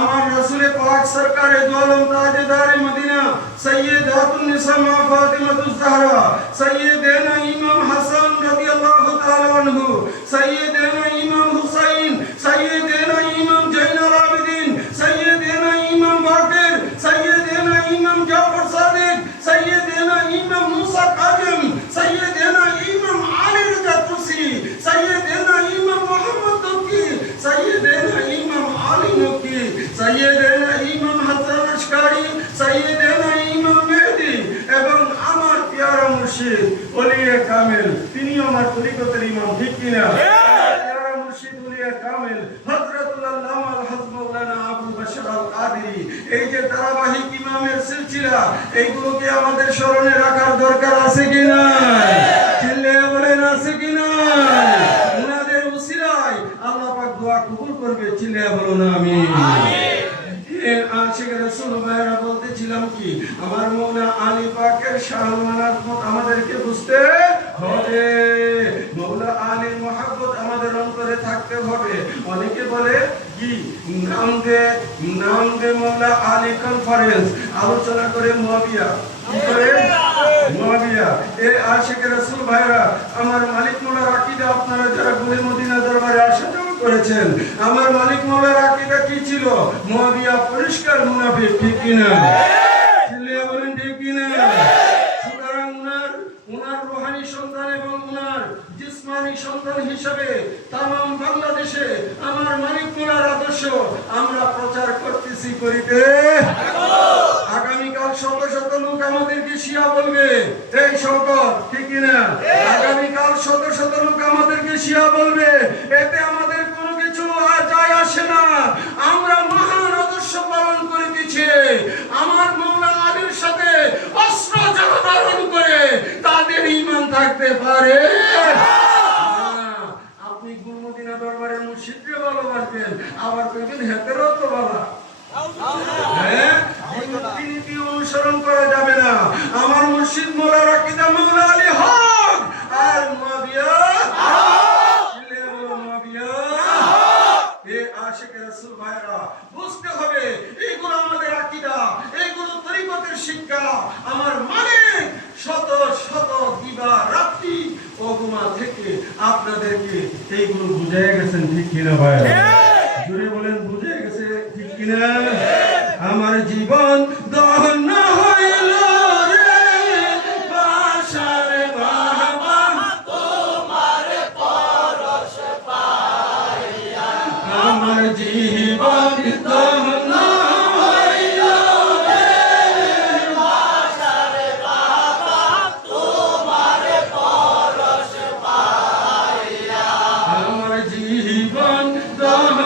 আমার রাসূলে পাক সরকারে দু আলম তাজদারে মদিনা সাইয়্যিদাতুন নিসা মা ফাতিমাতুজ জাহরা, সাইয়্যিদানা ইমাম হাসান রাদিয়াল্লাহু তাআলা আনহু, সাইয়্যিদানা ইমাম হুসাইন, সাইয়্যিদানা ইমাম জাইনুল আবেদিন, সাইয়্যিদানা ইমাম বাকির, সাইয়্যিদানা ইমাম জাফর সাদিক, সাইয়্যিদানা ইমাম মুসা কাযিম, সাইয়্যিদানা ইমাম আলী রাজা তুসি, সাইয়্যিদানা ইমাম মুহাম্মদ তকি, সাইয়্যিদানা ইমাম আলী নকি, সাইয়্যিদানা ইমাম হাসান আশকারি, সাইয়্যিদানা ইমাম মেহদি এবং আমার পিয়ারা মুর্শিদ ওলিয়ে কামেল, তিনি আমার তরিকতের ইমাম, ঠিক কি না? পিয়ারা মুর্শিদ ওলিয়ে কামেল হযরতুল আল্লামা আল-হযরত মাওলানা আবুল বাশার আল-কাদেরী। এই যে ধারাবাহিক ইমামের সিলসিলা, এইগুলোকে আমাদের স্মরণে রাখার দরকার আছে কি না? চিল্লিয়ে বলেন, আছে কি না? ওনাদের উসিলায় আল্লাহ পাক দোয়া কবুল করবে। চিল্লিয়ে বলুন আমিন। আশিক রাসূল ভাইরা কি আমার মৌলা আলী পাকের শান আজমত আমাদেরকে বুঝতে হবে। মৌলা আলীর মহব্বত আমাদের অন্তরে থাকতে হবে। অনেকে বলে কি নাম দে মৌলা আলী কনফারেন্স, আলোচনা করে মুয়াবিয়া, কি করে মুয়াবিয়া। এ আশিকে রাসূল ভাইরা, আমার মালিক মৌলার আকীদা আপনারা যারা গুলে মদিনা দরবারে আসা যাওয়া করেছেন, আমার মালিক মৌলার আকীদা কি ছিল? মুয়াবিয়া পরিষ্কার মুনাফিক, ঠিক কিনা? চিল্লিয়ে বলেন ঠিক কিনা? সুতরাং উনার রূহানি সন্তান এবং উনার জিসমানি সন্তান হিসাবে তামাম বাংলাদেশে আমার মালিক মৌলার আদর্শ আমরা প্রচার করতেছি, করিতে আগামীকাল শত শত লোক আমাদেরকে শিয়া বলবে, এই শঙ্কর, ঠিক কিনা? আগামীকাল শত শত লোক আমাদেরকে শিয়া বলবে, এতে আমাদের কোনো কিছু যায় আসে না। আমরা মহান আদর্শ পালন করিতেছি। আমার মৌলা আলীর সাথে অস্ত্র যারা ধারণ করে তাদের ঈমান থাকতে পারে। আপনি গুলমদিনা দরবারের মুর্শিদকে ভালোবাসবেন, আবার কইবেন হেতেরও তো ভালো। নীতি অনুসরণ করা যাবে না। আমার মুর্শিদ মৌলার আকীদা মৌলা আলী হক আর মুয়াবিয়া এ আশিকে রাসূল ভাইরা, বুঝতে হবে এইগুলো আমাদের আকীদা, এইগুলো তরিকতের শিক্ষা। আমার মালিক শত শত দিবা রাত্রি ওগুমা থেকে আপনাদেরকে এইগুলো বুঝাইয়া গেছেন, ঠিক কিনা ভাইরা? জুড়ে বলেন বুঝে গেছে, ঠিক কিনা? আমার জীবন দহন হইল রে বাসার বাবা তোমার পরশ পাইয়া। আমার জীবন দহন হইল রে বাসার বাবা তোমার পরশ পাইয়া। আমার জীবন দহন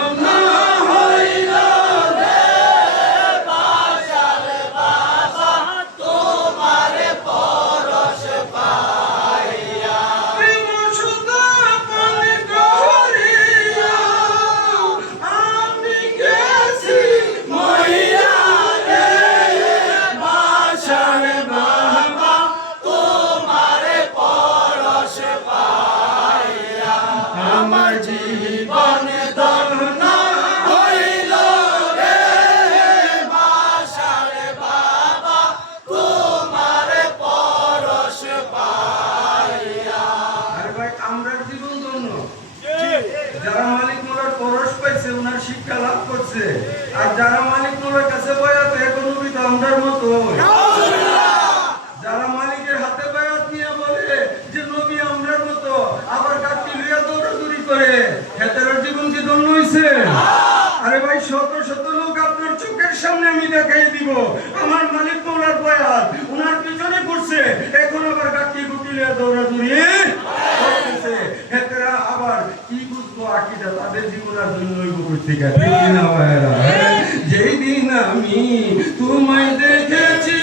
শিক্ষা লাভ করছে। আর যারা মালিক মৌলার কাছে বয়াত এখন আমরার মতো, যারা মালিকের হাতে বয়াত নিয়ে বলে যে নবী আমরার মতো, আবার কাটটি লইয়া দৌড়াদৌড়ি করে, হেতারের জীবন কি ধন্য হইছে? আরে ভাই, শত শত লোক আপনার চোখের সামনে আমি দেখাই দিব আমার মালিক মৌলার বয়াত উনার পিছনে করছে, এখন আবার কাটটি গুটি লইয়া দৌড়াদৌড়ি করতেছে। হেতারা আবার কি বুঝবো আকীদা, তাদের জীবন আর ধন্য হইব কইতে গেছে, ঠিক না ভাইরা? যেই দিন আমি তোমায় দেখেছি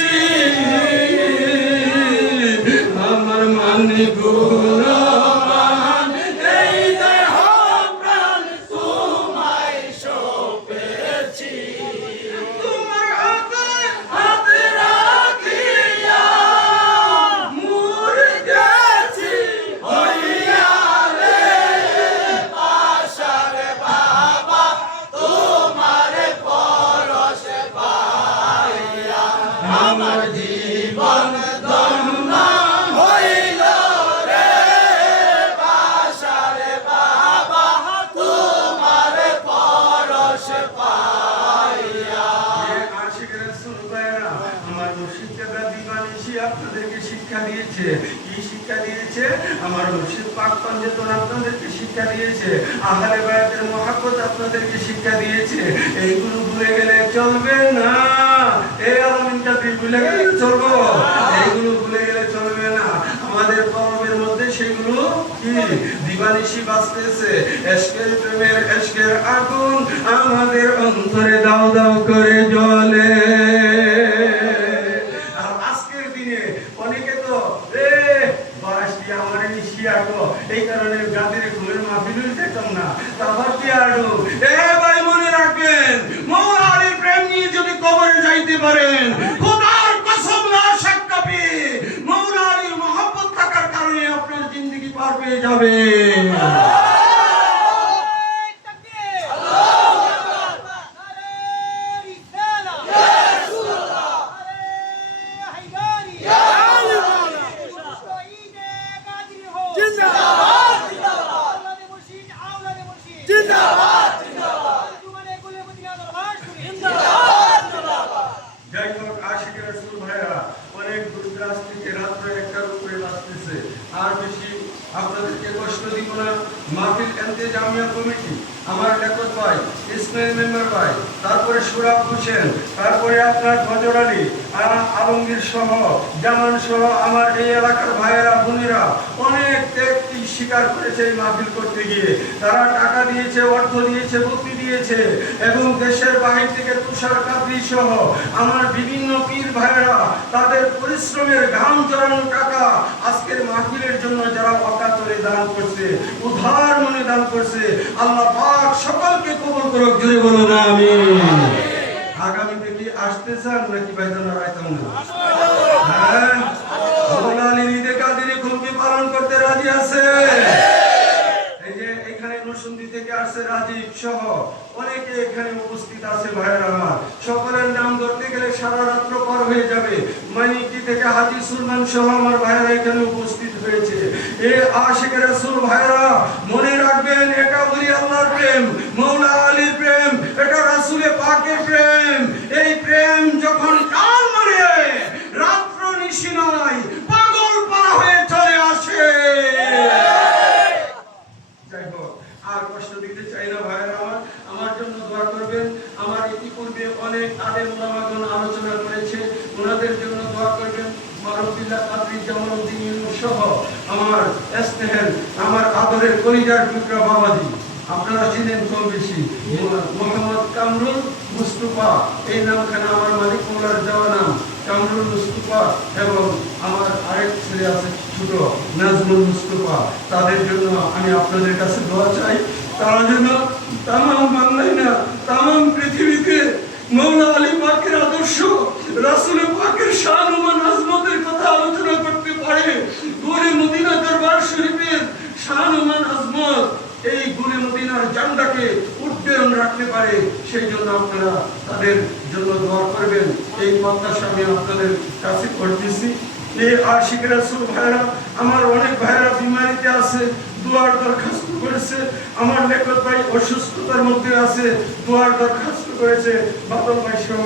আমার মানে গুণবান, এই দেহ প্রাণ তোমায় সঁপেছি। তোমার হাতে হাতে রাখিয়া মরে গেছি হইয়া রে বাসার বাবা তোমার পরশ পাইয়া। আমার জীবন ধন্য হইল রে বাসার বাবা তোমার পরশ পাইয়া। আশিক রাসূল ভাইরা, আমার মুর্শিদ কাদা দিবানিশি আপনাদেরকে শিক্ষা দিয়েছে। কি শিক্ষা দিয়েছে? আমার মুর্শিদ পাক পঞ্জতন আপনাদেরকে শিক্ষা দিয়েছে। আহলে বায়াতের মহব্বত আপনাদেরকে শিক্ষা দিয়েছে। এইগুলো ভুলে গেলে চলবে না। এই আলামিনটা ভুলে গেলে চলবো? এইগুলো ভুলে গেলে চলবে না। আমাদের কলমের মধ্যে সেগুলো কি দিবানিশি বাজতেছে। এশকের প্রেমের এশকের আগুন আমাদের অন্তরে দাও দাও করে জ্বলে। আর আজকের দিনে অনেকে তো বাসটি আমার নিশিয়া গো, এই কারণে গাদের ঘুমের মাহফিল দেখতাম না। তারপর কি আরো ভাই মনে রাখবেন, মৌলা আলীর প্রেম নিয়ে যদি কবরে যাইতে পারেন, খোদার হবে। যাই হোক, আশিকের রাসূল ভাইরা অনেক দূরদরাজ থেকে রাত্রে 1টার উপরে আসতেছে। আর বেশি আপনাদেরকে কষ্ট দিব না। মাহফিল ইন্তেজামিয়া কমিটি, আমার লেখক ভাই ইসমাইল মেম্বার ভাই, তারপরে সুরাব হোসেন, তারপরে আপনার ফজর আলী, আলমগীর সহ, জামান সহ আমার এই এলাকার ভাইয়েরা বোনেরা অনেক ত্যাগ স্বীকার করেছে এই মাহফিল করতে গিয়ে। তারা টাকা দিয়েছে, অর্থ দিয়েছে, বুদ্ধি দিয়েছে, এবং দেশের বাহির থেকে তুষার কাদরি সহ আমার বিভিন্ন পীর ভাইয়েরা তাদের পরিশ্রমের ঘাম ঝরানো টাকা আজকের মাহফিলের জন্য যারা অকাতরে দান করছে, উদার মনে দান করছে, আল্লাহ পাক সকলকে কবুল করুক। জোরে বলুন আমিন। আগামীতে কি আসতে চান নাকি ভাইজানা রাইতাম না? হ্যাঁ, মওলা আলীর ঈদে কাদিরে খুলকি পালন করতে রাজি আছে? এই যে এখানে নরসিংদী থেকে আসছে রাজীব সহ অনেকে এখানে উপস্থিত আছে ভাইয়েরা আমার। সকলের নাম ধরতে গেলে সারা রাত্র পার হয়ে যাবে। মানিকটি থেকে হাজী সুলমান সহ আমার ভাইয়েরা এখানে উপস্থিত হয়েছে। এই আশিকের রাসূল ভাইয়েরা মনে রাখবেন, এটা বলি আল্লাহর প্রেম, মওলা আলীর প্রেম, এটা রাসূলে পাকের প্রেম। এই প্রেম যখন টান মারে রাত্র নিশি নয়, পাগল পারা হয়ে চলে আসে। যাই হোক, আর কষ্ট দিতে চাই না ভাইয়েরা আমার জন্য দোয়া করবেন। আমার ইতিপূর্বে অনেক আলেম ওলামাগণ আলোচনা করেছে, ওনাদের জন্য দোয়া করবেন। মারুফিল্লাহ কাদরি জামালউদ্দিন সহ আমার স্নেহের, আমার আদরের কলিজার টুকরা বাবাজি, আপনারা চিনেন কম বেশি, মোহাম্মদ কামরুল মুস্তাফা, এই নামখানা আমার মালিক মোল্লার দেওয়া নাম কামরুল মুস্তাফা, এবং আমার আরেক ছেলে আছে ছোট নাজমুল মুস্তাফা। তাদের জন্য আমি আপনাদের কাছে দোয়া চাই। তারা যেন তামাম বাংলায় না, তামাম পৃথিবীতে মওলা আলী পাকের আদর্শ, রাসূল পাকের শান ও আজমতের কথা আলোচনা করতে পারে। গোরে মদিনা দরবার শরীফের শান ও আজমত এই গোরে মদিনার জান্ডাকে উড্ডয়ন রাখতে পারে। সেই জন্য আপনারা তাদের জন্য দোয়া করবেন। এই প্রত্যাশা আমি আপনাদের কাছে করতেছি। এই আশিকের রাসূল ভাইরা আমার অনেক ভাইরা বিমারিতে আছে, দোয়ার দরখাস্ত করেছে। আমার লেখক ভাই অসুস্থতার মধ্যে আছে, দোয়ার দরখাস্ত করেছে। বাদল ভাই সহ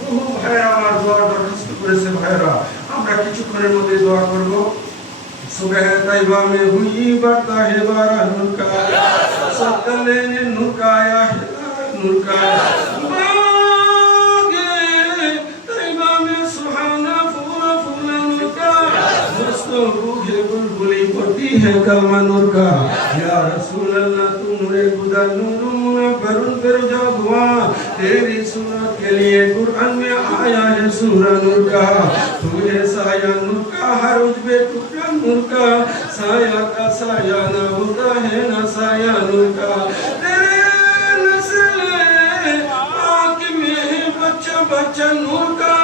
বহু ভাইরা আমার দোয়ার দরখাস্ত করেছে। ভাইরা আমরা কিছুক্ষণের মধ্যে দোয়া করব। सुबह तैयबा में हुई बरता है बारा नूर का, सत्तले ने नूर का आया है नूर का। बागे तैयबा में सुहाना फूला फूला नूर का, दोस्तों रूहे बुलबुली पड़ती है कलमा नूर का। या रसूल अल्लाह तू नूरे खुदा नूर मुनव्वरुन कर जा दुआ, तेरी सुन्नत के लिए कुरान में आया है सूरा नूर का। तू है साया नूर का, हर उजबे टुकड़ा नूर का, साया का साया न होता है न साया नूर का। तेरे नस्ल आँख में है बच्चा बच्चा नूर का,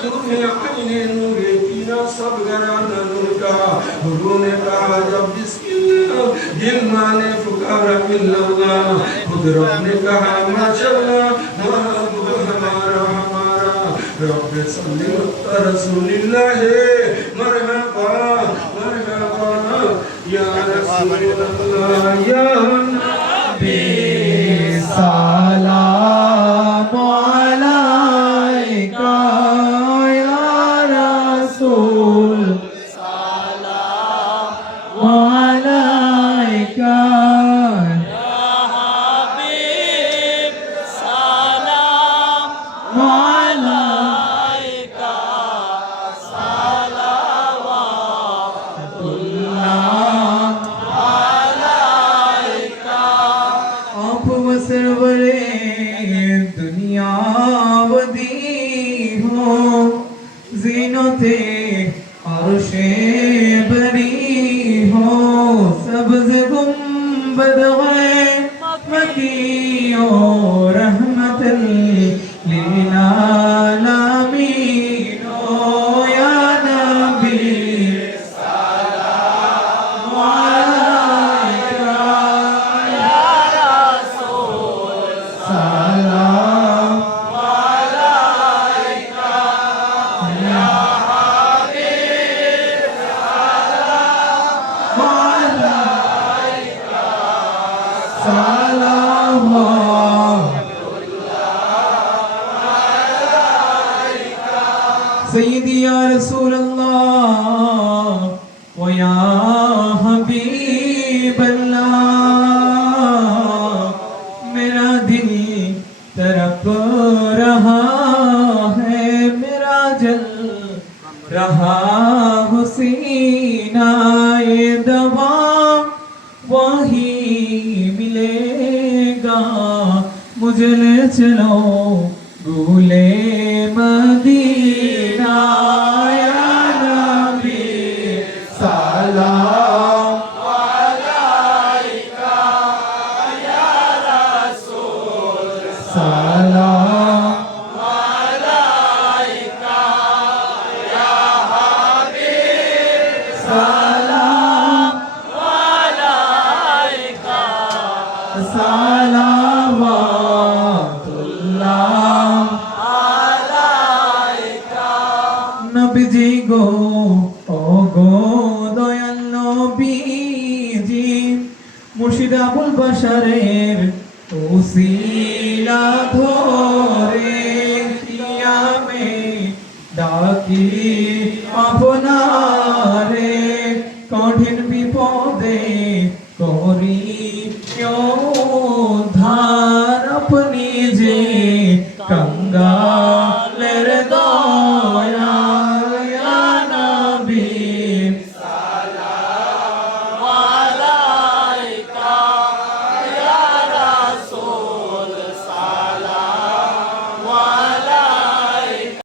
तू है आईने नूरे कीना सब घराना नूर का। गुरु ने कहा जब बिस्मिल्लाह, दिल माने पुकारा इल्लल्लाह, खुद रब ने कहा माशाअल्लाह, महबूब हमारा हमारा। रब सल्ली अला रसूलिल्लाह, मरहबा मरहबा या रसूलल्लाह या नबी सलाम अलैका या रसूल, सलाम अलैका सरवरे दुनिया वदी हो, ज़ीनते अर्शे बरी हो, सब्ज़ गुंबद मकी हो, रहमतल लिल आलमीन हो या नबी सलाम अलैका। सय्यदी या रसूल अल्लाह व या हबीब अल्लाह मेरा दिल तड़प रहा है मेरा जल रहा हुसीना ये दवा वही मिलेगा मुझे ले चलो भूले मदीना या नबी सलाम अलैका या रसूल सलाम अलैका या हबीब सलाम अलैका सलावतुल्लाह নবীজি গো ও গো দয়াল নবীজি মুর্শিদ আবুল বাশারের উসিলা ধরে কিয়ামে ডাকি আপনারে কঠিন বিপদে করি উদ্ধার আপনি যে কঙ্গালের দল